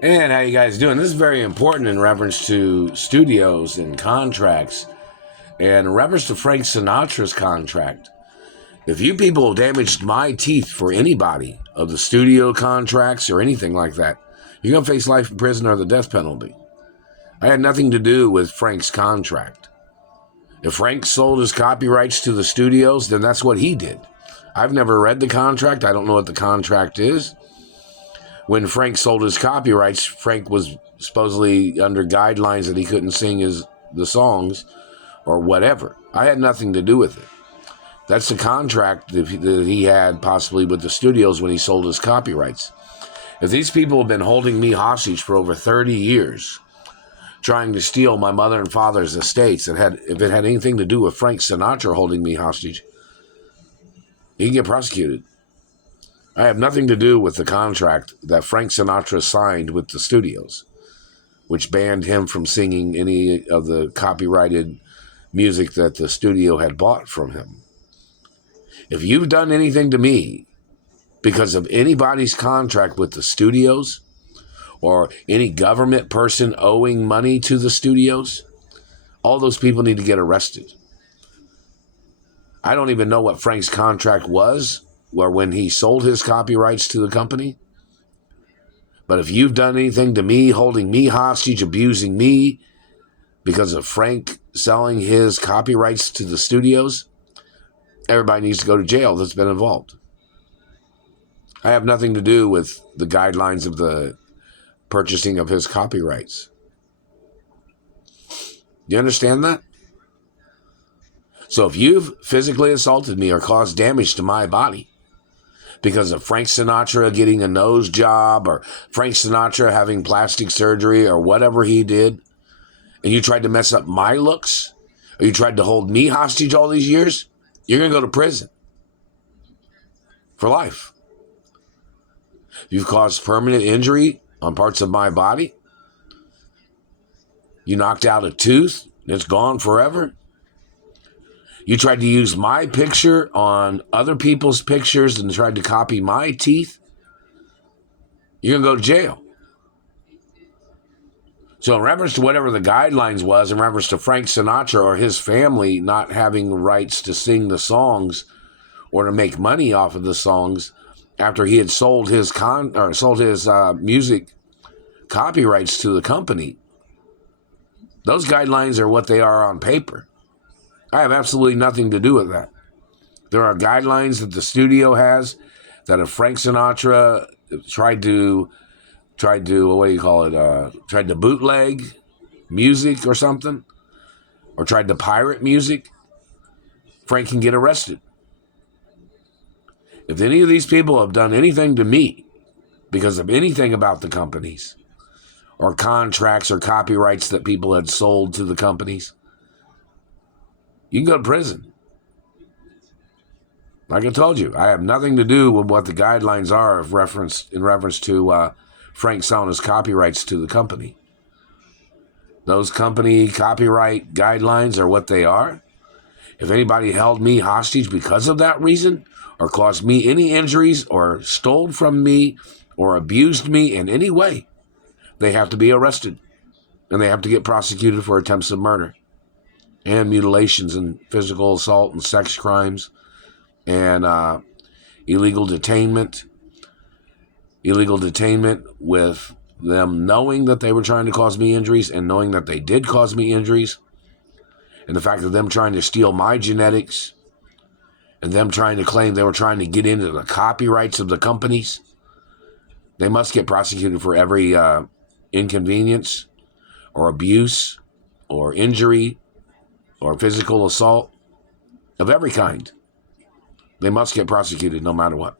And how you guys doing? This is very important in reference to studios and contracts, and in reference to Frank Sinatra's contract. If you people damaged my teeth for anybody of the studio contracts or anything like that, you're going to face life in prison or the death penalty. I had nothing to do with Frank's contract. If Frank sold his copyrights to the studios, then that's what he did. I've never read the contract. I don't know what the contract is. When Frank sold his copyrights, Frank was supposedly under guidelines that he couldn't sing the songs or whatever. I had nothing to do with it. That's the contract that he had possibly with the studios when he sold his copyrights. If these people have been holding me hostage for over 30 years, trying to steal my mother and father's estates, if it had anything to do with Frank Sinatra holding me hostage, he can get prosecuted. I have nothing to do with the contract that Frank Sinatra signed with the studios, which banned him from singing any of the copyrighted music that the studio had bought from him. If you've done anything to me because of anybody's contract with the studios or any government person owing money to the studios, all those people need to get arrested. I don't even know what Frank's contract was or when he sold his copyrights to the company. But if you've done anything to me, holding me hostage, abusing me because of Frank selling his copyrights to the studios, everybody needs to go to jail that's been involved. I have nothing to do with the guidelines of the purchasing of his copyrights. You understand that? So if you've physically assaulted me or caused damage to my body because of Frank Sinatra getting a nose job or Frank Sinatra having plastic surgery or whatever he did, and you tried to mess up my looks, or you tried to hold me hostage all these years, you're going to go to prison for life. If you've caused permanent injury on parts of my body, you knocked out a tooth and it's gone forever, you tried to use my picture on other people's pictures and tried to copy my teeth, you're going to go to jail. So in reference to whatever the guidelines was, in reference to Frank Sinatra or his family not having rights to sing the songs or to make money off of the songs after he had sold his music copyrights to the company, those guidelines are what they are on paper. I have absolutely nothing to do with that. There are guidelines that the studio has that if Frank Sinatra tried to bootleg music or something, or tried to pirate music, Frank can get arrested. If any of these people have done anything to me because of anything about the companies or contracts or copyrights that people had sold to the companies, you can go to prison. Like I told you, I have nothing to do with what the guidelines are in reference to Frank selling his copyrights to the company. Those company copyright guidelines are what they are. If anybody held me hostage because of that reason, or caused me any injuries, or stole from me, or abused me in any way, they have to be arrested. And they have to get prosecuted for attempts of murder and mutilations and physical assault and sex crimes and illegal detainment with them knowing that they were trying to cause me injuries and knowing that they did cause me injuries, and the fact of them trying to steal my genetics and them trying to claim they were trying to get into the copyrights of the companies. They must get prosecuted for every inconvenience or abuse or injury or physical assault of every kind. They must get prosecuted no matter what.